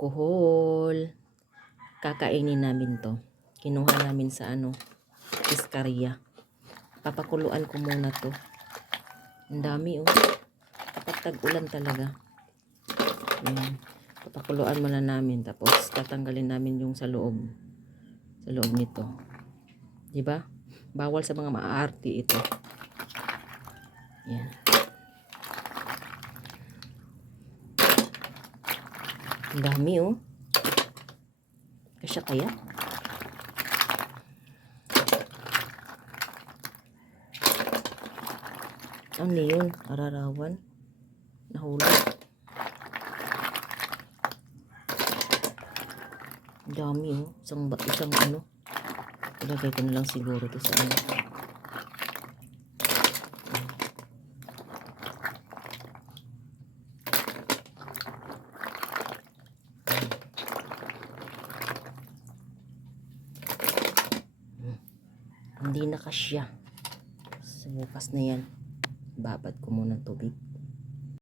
alcohol. Kakainin namin to. Kinuha namin sa Piscaria. Papakuluan ko muna to. Ang dami kapag tag-ulan talaga. Ayan. Papakuluan muna namin. Tapos tatanggalin namin yung sa loob. Sa loob nito. Diba? Bawal sa mga maaarti ito. Ayan. Ang dami Kasya kaya? Ano yun? Ararawan? Nahulog. Ang dami Isang ilagay ko na lang siguro to sa Hindi na kasya. Sa bukas na yan. Babad ko muna ng tubig.